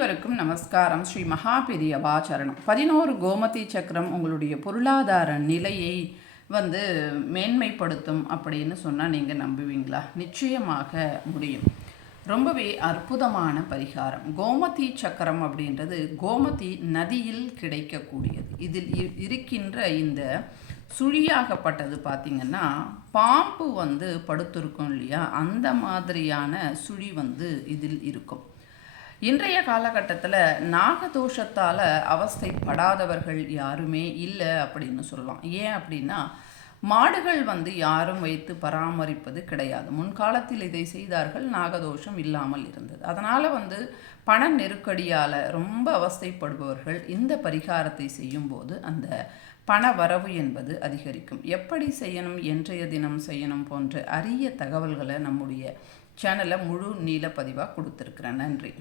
அனைவருக்கும் நமஸ்காரம். ஸ்ரீ மகாபெரியவா சரணம் பதினோரு கோமதி சக்கரம் உங்களுடைய பொருளாதார நிலையை வந்து மேன்மைப்படுத்தும் அப்படின்னு சொன்னால் நீங்கள் நம்புவீங்களா? நிச்சயமாக முடியும். ரொம்பவே அற்புதமான பரிகாரம். கோமதி சக்கரம் அப்படின்றது கோமதி நதியில் கிடைக்கக்கூடியது. இதில் இ- இருக்கின்ற இந்த சுழியாகப்பட்டது பார்த்திங்கன்னா பாம்பு வந்து படுத்திருக்கும் இல்லையா? அந்த மாதிரியான சுழி வந்து இதில் இருக்கும். இன்றைய காலகட்டத்தில் நாகதோஷத்தால் அவஸ்தைப்படாதவர்கள் யாருமே இல்லை அப்படின்னு சொல்லலாம். ஏன் அப்படின்னா மாடுகள் வந்து யாரும் வைத்து பராமரிப்பது கிடையாது. முன்காலத்தில் இதை செய்தார்கள் நாகதோஷம் இல்லாமல் இருந்தது. அதனால் வந்து பண நெருக்கடியால் ரொம்ப அவஸ்தைப்படுபவர்கள் இந்த பரிகாரத்தை செய்யும்போது அந்த பண வரவு என்பது அதிகரிக்கும். எப்படி செய்யணும் என்றைய தினம் செய்யணும் போன்ற அரிய தகவல்களை நம்முடைய சேனலை முழு நீள பதிவாக கொடுத்துருக்குறேன். நன்றி.